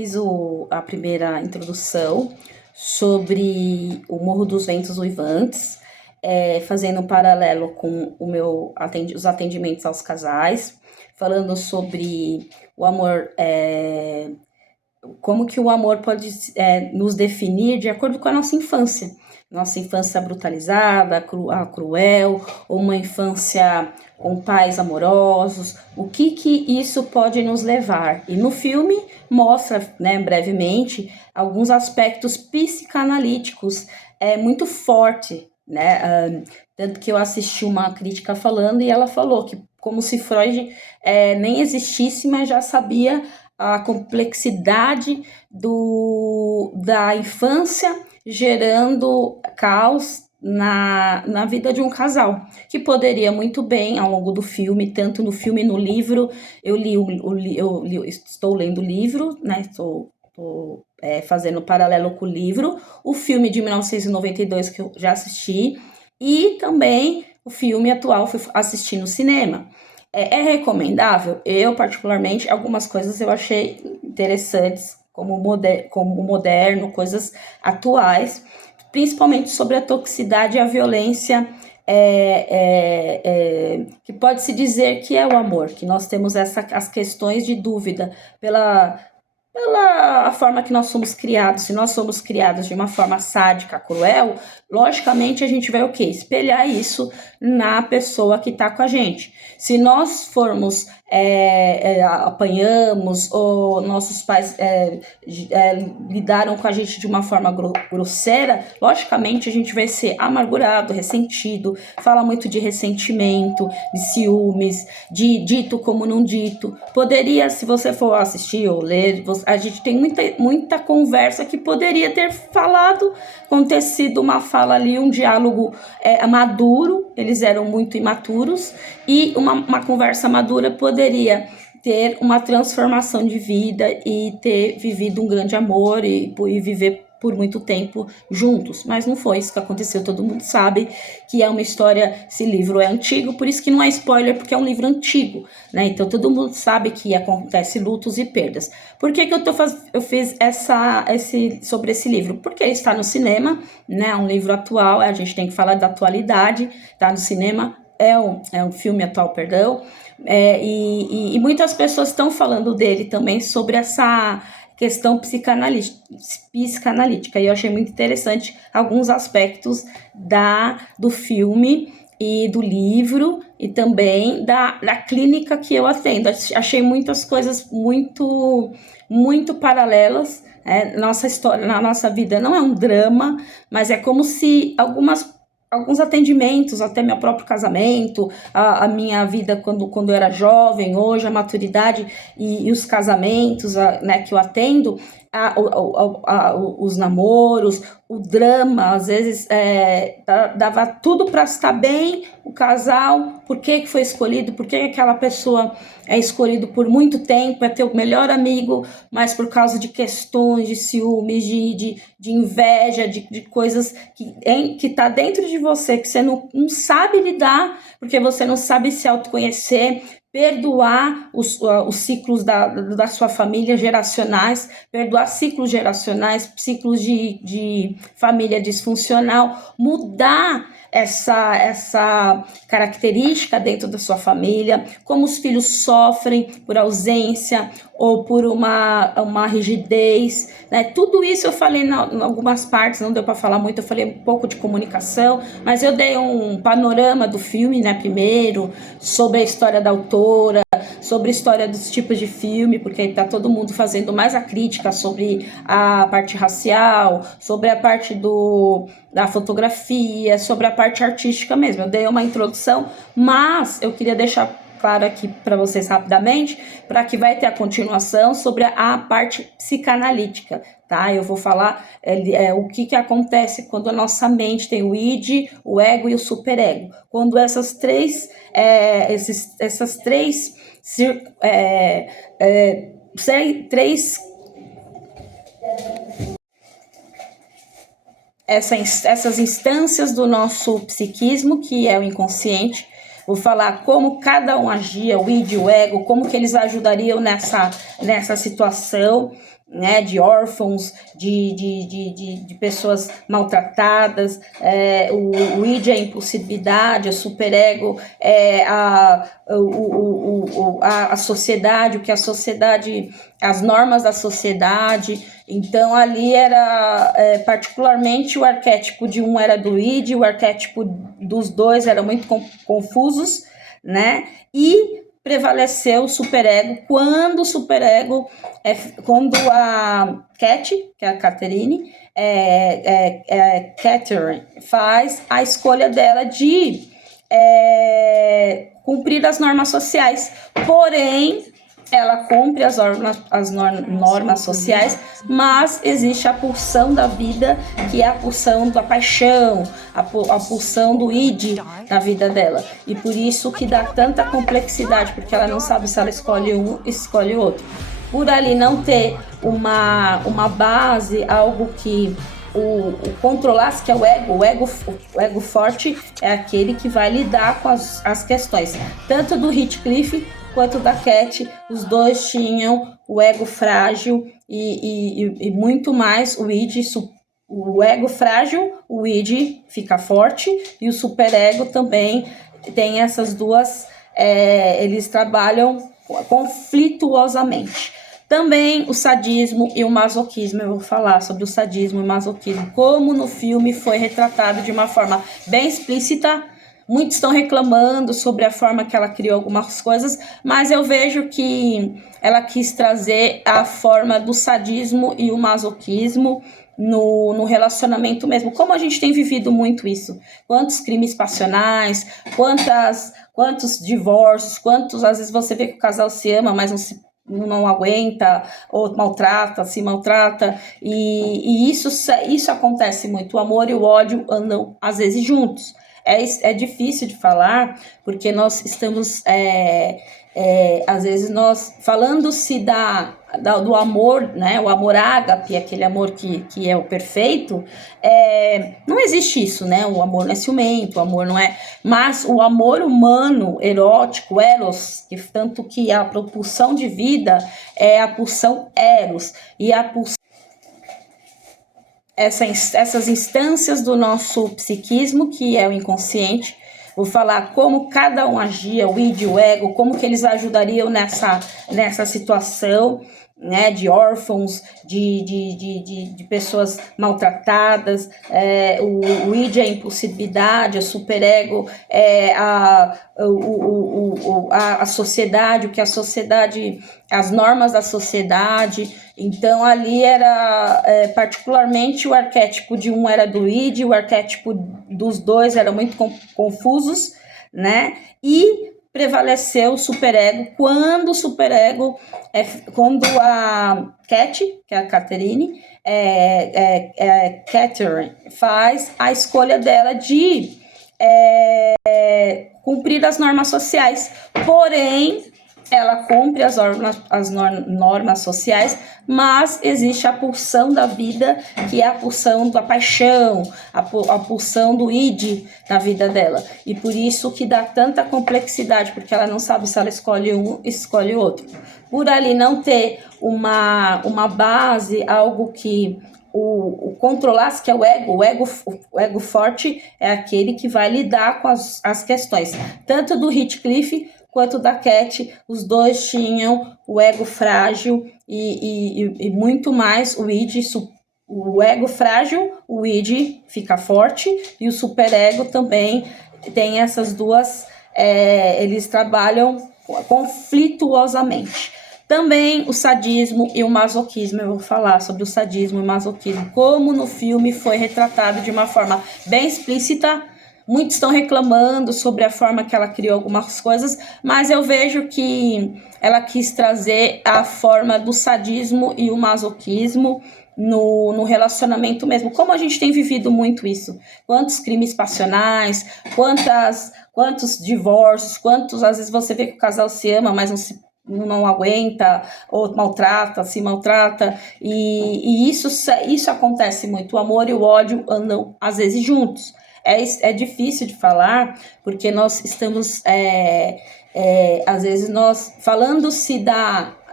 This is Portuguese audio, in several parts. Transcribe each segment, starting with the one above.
fiz a primeira introdução sobre o Morro dos Ventos Uivantes, fazendo um paralelo com os atendimentos aos casais, falando sobre o amor, como que o amor pode nos definir de acordo com a nossa infância. Nossa infância brutalizada, cruel, ou uma infância com pais amorosos, o que isso pode nos levar. E no filme mostra, né, brevemente, alguns aspectos psicanalíticos muito forte, né? Tanto que eu assisti uma crítica falando e ela falou que como se Freud nem existisse, mas já sabia a complexidade da infância gerando caos na vida de um casal, que poderia muito bem, ao longo do filme, tanto no filme e no livro, estou lendo o livro, né, estou fazendo paralelo com o livro, o filme de 1992 que eu já assisti, e também o filme atual fui assistir no cinema. É recomendável? Eu, particularmente, algumas coisas eu achei interessantes, como moderno, coisas atuais, principalmente sobre a toxicidade e a violência, que pode-se dizer que é o amor, que nós temos as questões de dúvida pela forma que nós somos criados. Se nós somos criados de uma forma sádica, cruel, logicamente a gente vai o quê? Espelhar isso na pessoa que está com a gente. Se nós formos, apanhamos, ou nossos pais lidaram com a gente de uma forma grosseira, logicamente a gente vai ser amargurado, ressentido, fala muito de ressentimento, de ciúmes, de dito como não dito. Poderia, se você for assistir ou ler, a gente tem muita conversa que poderia ter acontecido uma fala ali, um diálogo maduro, eles eram muito imaturos, e uma conversa madura poderia ter uma transformação de vida e ter vivido um grande amor e viver por muito tempo juntos, mas não foi isso que aconteceu. Todo mundo sabe que é uma história, esse livro é antigo, por isso que não é spoiler, porque é um livro antigo, né? Então todo mundo sabe que acontece lutos e perdas. Por que eu fiz sobre esse livro? Porque ele está no cinema, né? É um livro atual, a gente tem que falar da atualidade, tá no cinema, é um filme atual, perdão, e muitas pessoas estão falando dele também sobre essa questão psicanalítica, e eu achei muito interessante alguns aspectos do filme e do livro, e também da clínica que eu atendo. Achei muitas coisas muito, muito paralelas. Nossa história, na nossa vida não é um drama, mas é como se alguns atendimentos, até meu próprio casamento, a minha vida quando eu era jovem, hoje a maturidade e os casamentos, né, que eu atendo, os namoros, o drama, às vezes dava tudo para estar bem, o casal, por que foi escolhido, por que aquela pessoa é escolhido por muito tempo, é teu melhor amigo, mas por causa de questões, de ciúmes, de inveja, de coisas que tá dentro de você, que você não sabe lidar, porque você não sabe se autoconhecer, perdoar os ciclos da sua família geracionais, perdoar ciclos geracionais, ciclos de família disfuncional, mudar essa característica dentro da sua família, como os filhos sofrem por ausência ou por uma rigidez, né? Tudo isso eu falei em algumas partes, não deu para falar muito, eu falei um pouco de comunicação, mas eu dei um panorama do filme, né, primeiro, sobre a história da autora, sobre a história dos tipos de filme, porque está todo mundo fazendo mais a crítica sobre a parte racial, sobre a parte da fotografia, sobre a parte artística mesmo. Eu dei uma introdução, mas eu queria deixar claro aqui para vocês rapidamente, para que vai ter a continuação sobre a parte psicanalítica, tá? Eu vou falar o que acontece quando a nossa mente tem o id, o ego e o superego. Quando essas três essas instâncias do nosso psiquismo, que é o inconsciente. Vou falar como cada um agia, o id, o ego, como que eles ajudariam nessa situação, né, de órfãos, de pessoas maltratadas, o id é a impulsividade, a superego é a sociedade, o que a sociedade, as normas da sociedade. Então ali era particularmente o arquétipo de um era do id, o arquétipo dos dois era muito confusos, né, e prevaleceu o superego quando quando a Cat, que é a Catherine, Catherine faz a escolha dela de cumprir as normas sociais, porém ela cumpre as normas sociais, mas existe a pulsão da vida, que é a pulsão da paixão, a pulsão do id na vida dela. E por isso que dá tanta complexidade, porque ela não sabe se ela escolhe um, escolhe outro. Por ali não ter uma base, algo que o controlasse, que é o ego forte é aquele que vai lidar com as questões, tanto do Heathcliff quanto da Cat. Os dois tinham o ego frágil e muito mais o id. O ego frágil, o id fica forte, e o superego também tem essas duas, eles trabalham conflituosamente. Também o sadismo e o masoquismo, eu vou falar sobre o sadismo e o masoquismo, como no filme foi retratado de uma forma bem explícita. Muitos estão reclamando sobre a forma que ela criou algumas coisas, mas eu vejo que ela quis trazer a forma do sadismo e o masoquismo no relacionamento mesmo. Como a gente tem vivido muito isso. Quantos crimes passionais, quantos divórcios, às vezes você vê que o casal se ama, mas não aguenta, ou se maltrata, e isso acontece muito. O amor e o ódio andam às vezes juntos. É difícil de falar, porque nós estamos, às vezes, nós falando-se do amor, né? O amor ágape, aquele amor que é o perfeito, não existe isso, né? O amor não é ciumento, o amor não é... Mas o amor humano, erótico, eros, tanto que a propulsão de vida é a pulsão eros, e a pulsão essas instâncias do nosso psiquismo, que é o inconsciente. Vou falar como cada um agia, o id, o ego, como que eles ajudariam nessa situação, né, de órfãos, de pessoas maltratadas. O id é a impulsividade, a superego é a sociedade, o que a sociedade, as normas da sociedade. Então ali era particularmente o arquétipo de um era do id, o arquétipo dos dois era muito confusos, né? E prevaleceu o superego quando quando a Cat, que é a Catherine, Catherine faz a escolha dela de cumprir as normas sociais, porém ela cumpre as normas sociais, mas existe a pulsão da vida, que é a pulsão da paixão, a pulsão do id na vida dela. E por isso que dá tanta complexidade, porque ela não sabe se ela escolhe um, escolhe outro. Por ali não ter uma base, algo que o controlasse, que é o ego forte é aquele que vai lidar com as questões, tanto do Heathcliff quanto da Cat. Os dois tinham o ego frágil e muito mais o id. O ego frágil, o id fica forte, e o superego também tem essas duas, eles trabalham conflituosamente. Também o sadismo e o masoquismo, eu vou falar sobre o sadismo e o masoquismo, como no filme foi retratado de uma forma bem explícita. Muitos estão reclamando sobre a forma que ela criou algumas coisas, mas eu vejo que ela quis trazer a forma do sadismo e o masoquismo no relacionamento mesmo. Como a gente tem vivido muito isso. Quantos crimes passionais, quantos divórcios, às vezes você vê que o casal se ama, mas não aguenta, ou se maltrata, e isso acontece muito. O amor e o ódio andam às vezes juntos. É difícil de falar, porque nós estamos, às vezes, nós falando-se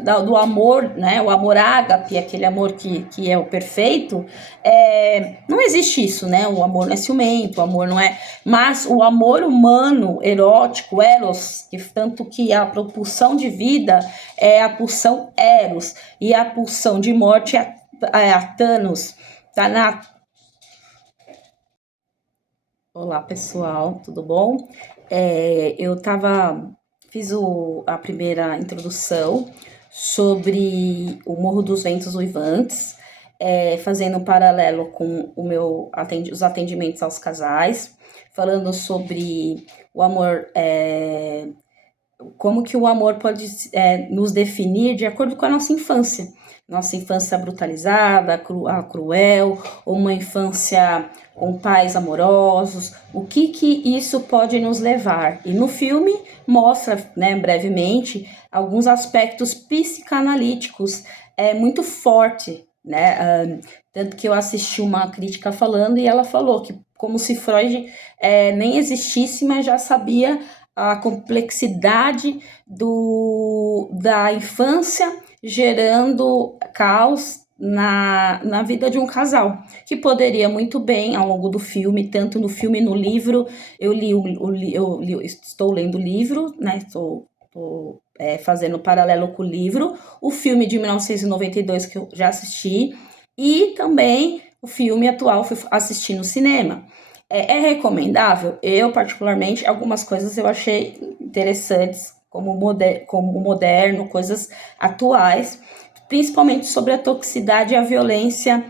do amor, né? O amor ágape, aquele amor que é o perfeito, não existe isso, né? O amor não é ciumento, o amor não é... Mas o amor humano, erótico, eros, que tanto que a propulsão de vida é a pulsão eros, e a pulsão de morte é a Thanos. Tá na... Olá, pessoal, tudo bom? Fiz a primeira introdução sobre o Morro dos Ventos Uivantes, fazendo um paralelo com os atendimentos aos casais, falando sobre o amor, como que o amor pode nos definir de acordo com a nossa infância brutalizada, cruel, ou uma infância com pais amorosos, o que isso pode nos levar. E no filme mostra, né, brevemente, alguns aspectos psicanalíticos muito forte, né? Tanto que eu assisti uma crítica falando e ela falou que como se Freud nem existisse, mas já sabia a complexidade da infância gerando caos na vida de um casal, que poderia muito bem, ao longo do filme, tanto no filme e no livro, estou lendo o livro, né, estou fazendo paralelo com o livro, o filme de 1992 que eu já assisti, e também o filme atual fui assistir no cinema. É recomendável? Eu, particularmente, algumas coisas eu achei interessantes, como moderno, coisas atuais, principalmente sobre a toxicidade e a violência,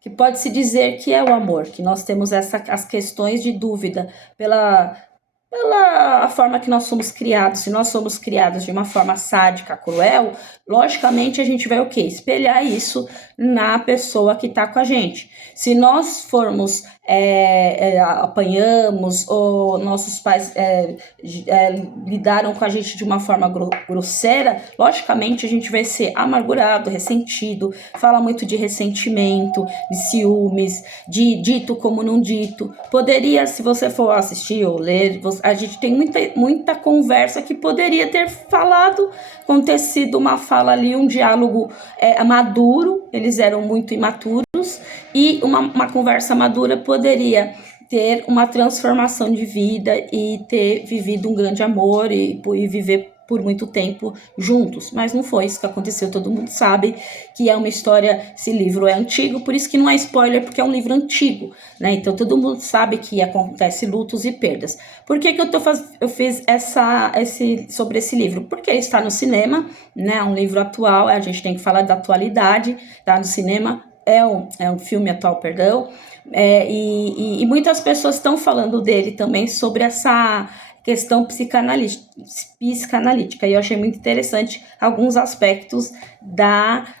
que pode-se dizer que é o amor, que nós temos as questões de dúvida pela forma que nós somos criados. Se nós somos criados de uma forma sádica, cruel, logicamente a gente vai o quê? Espelhar isso na pessoa que está com a gente. Se nós formos, apanhamos, ou nossos pais lidaram com a gente de uma forma grosseira, logicamente a gente vai ser amargurado, ressentido, fala muito de ressentimento, de ciúmes, de dito como não dito. Poderia, se você for assistir ou ler, a gente tem muita conversa que poderia ter acontecido uma fala ali, um diálogo maduro, eles eram muito imaturos, e uma conversa madura poderia ter uma transformação de vida e ter vivido um grande amor e viver por muito tempo juntos, mas não foi isso que aconteceu. Todo mundo sabe que é uma história, esse livro é antigo, por isso que não é spoiler, porque é um livro antigo, né? Então todo mundo sabe que acontece lutos e perdas. Por que eu fiz sobre esse livro? Porque ele está no cinema, né? É um livro atual, a gente tem que falar da atualidade, tá no cinema, é um filme atual, perdão, e muitas pessoas estão falando dele também sobre essa questão psicanalítica, e eu achei muito interessante alguns aspectos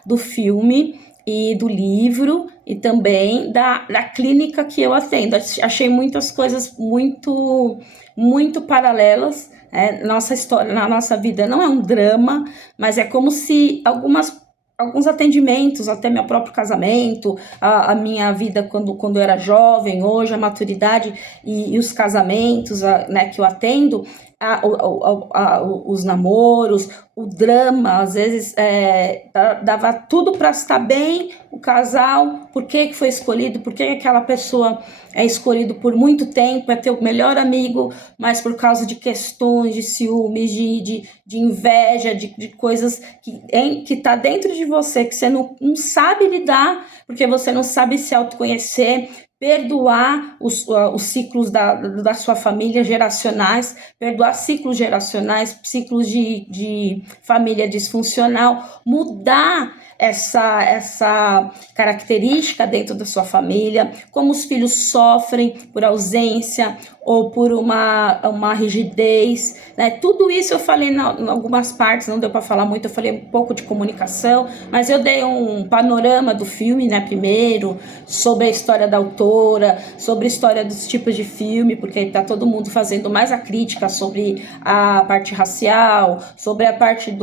do filme e do livro, e também da clínica que eu atendo. Achei muitas coisas muito paralelas. Nossa história, na nossa vida não é um drama, mas é como se alguns atendimentos, até meu próprio casamento, a minha vida quando eu era jovem, hoje a maturidade e os casamentos, né, que eu atendo, os namoros, o drama, às vezes dava tudo para estar bem, o casal, por que foi escolhido, por que aquela pessoa é escolhido por muito tempo, é teu melhor amigo, mas por causa de questões, de ciúmes, de inveja, de coisas que tá dentro de você, que você não sabe lidar, porque você não sabe se autoconhecer, perdoar os ciclos da sua família geracionais, perdoar ciclos geracionais, ciclos de família disfuncional, mudar essa característica dentro da sua família, como os filhos sofrem por ausência ou por uma rigidez, né? Tudo isso eu falei em algumas partes, não deu para falar muito, eu falei um pouco de comunicação, mas eu dei um panorama do filme, né, primeiro, sobre a história da autora, sobre a história dos tipos de filme, porque está todo mundo fazendo mais a crítica sobre a parte racial, sobre a parte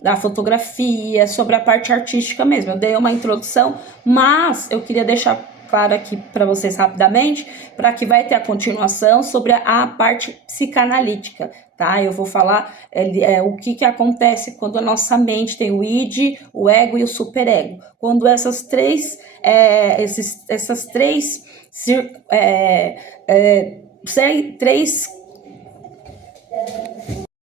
da fotografia, sobre a parte artística mesmo. Eu dei uma introdução, mas eu queria deixar claro aqui para vocês rapidamente, para que vai ter a continuação sobre a parte psicanalítica, tá? Eu vou falar o que acontece quando a nossa mente tem o id, o ego e o superego. Quando essas três três